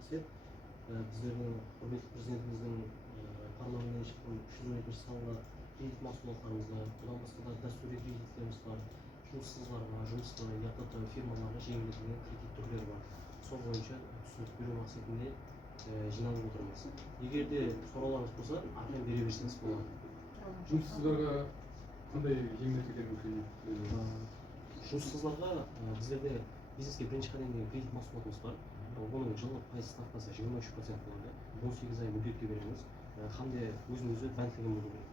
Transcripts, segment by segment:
мақсат біздердің құрметті президентіміздің парламентінен шыққан 312 санға кредит mahsulotlarimizda, bundan басқа да дәстүри кредиттеріміз бар. Жұмыссыздарға, жұмысқа, яқыты фирмаларға жеңілдетілген кредит түрлері бар. Сол бойынша түсінік беру мақсатында жиналып отырмыз. Егер де сұрауларыңыз болса, әрдайым бере берсеңіз болады. Жұмыссыздарға қандай жеңілдетілген кредит? Жұмыссыздарға біздерде бизнеске бірінші қадамдағы кредит mahsulotimiz бар. Оның жылдық пайыз ставкасы 23% болады. 18 ай мүддетке береміз. Hamda өзін-өзі бәнділігін болу керек.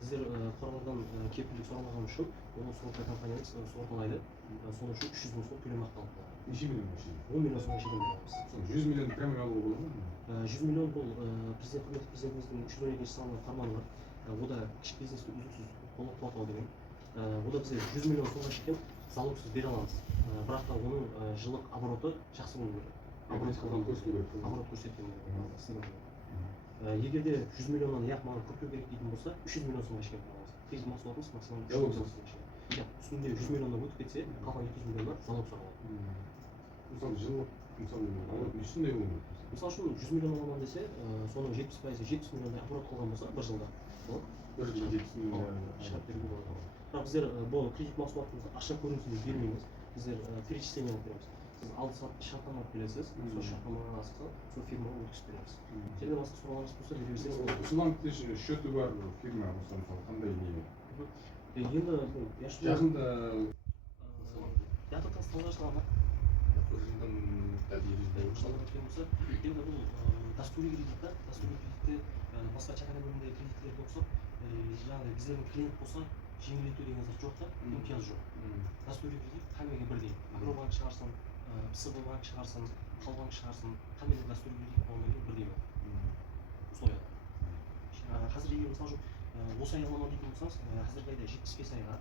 Біздер қорлардан кепілдік сұрамаған үшін, оны сұраптай компаниямыз сұрапалайды. Сол үшін 300 мың сом төлемақы алып қалады. Неше миллион кешеді? 10 миллион сомға шейін береміз. 100 миллион прямо алуға болады ма? 100 миллион бұл президентіміздің 312 санының фарманы бар. Ода кіші бизнесті үздіксіз қолдап қуаттау деген. Ода біздер 100 миллион сомға шейін залогсыз бере аламыз. Бірақ та оның жылдық обороты жақсы болу керек. Оборот көрсеткен керек. Егер де 100 миллионнан маған көптеу керек дейтін болса, 300 миллион сомға шейін бере аламыз. Кредит mahsulotimiz максимум 300 миллион сомға шейін. Үстінде 100 миллионнан өтіп кетсе, қалған 200 миллионнан залог сұралады. Мысалы жылдық несінде болмайды? Мысалы үшін 100 миллион аламын десе, соның 70%-і 70 миллиондай оборот қалған болса, бір жылда. Бір жылда 70 миллион шығарып беруге болады. Бірақ біздер бұл кредит mahsulotimizni ақша көрінісінде бермейміз. Біздер перечисление алып береміз. Siz aldı-satı şartnama alып бересіз, сол шартнамаға асықса, сол фирмаға өткізіп береміз. Және басқа сұрауларыңыз болса бере берсеңіз болады. Ұсынған счеты бар фирма болса, мысалы қандай не? Енді жақында яғыттан стандартылама. Енді бұл дәстүри кредит, дәстүри кредитте басқа чакана бөлімдегі кредиттер болса, жаңағыдай біздердің клиент болса, жеңілдету деген зат жоқ та, имтияз жоқ. Дәстүри кредит қаймеге бірдей. Агробанк шығарсын, ПСБ банк шығарсын, Халбанк шығарсын, қаймеге дәстүри кредит болғаннан кейін бірдей ме? Условия. Қазір егер мысалы осы ай аламын дейтін болсаңыз, қазіргі айда 75 айға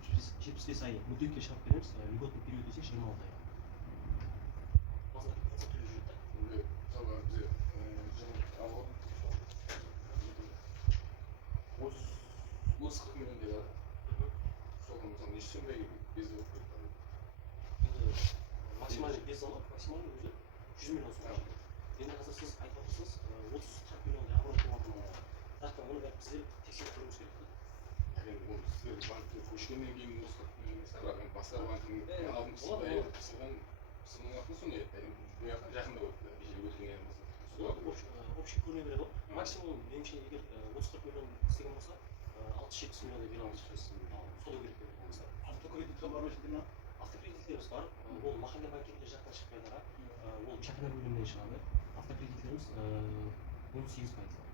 75 ай мүддетке шығарып береміз, льготный период десек 26 айға. Осы 40 миллион деп алады. Соған мысалы не сондай без болып кетті. Енді максимальный без залог, максимальный өзі 100 миллион сом. Енді қазір сіз айтып отырсыз, 30-40 миллиондай оборот болатынын. Бірақ та оны біздер тексеріп көруіміз керек. Енді ол сіздер банкке көшкеннен кейін осы 40 миллион емес, басқа банктың алдыңыз соған сынылатын сондай жақында общий көріне береді ғой. Максимум меніңше егер 30-40 миллион істеген болса, 6-70 миллиондай бере аламыз. Сода керек деп Автокредитке бару үшін автокредиттеріміз бар. Ол махалла банкирлер жақтан шықпайды. Ол чакана бөлімінен шығады. Автокредиттеріміз 18%.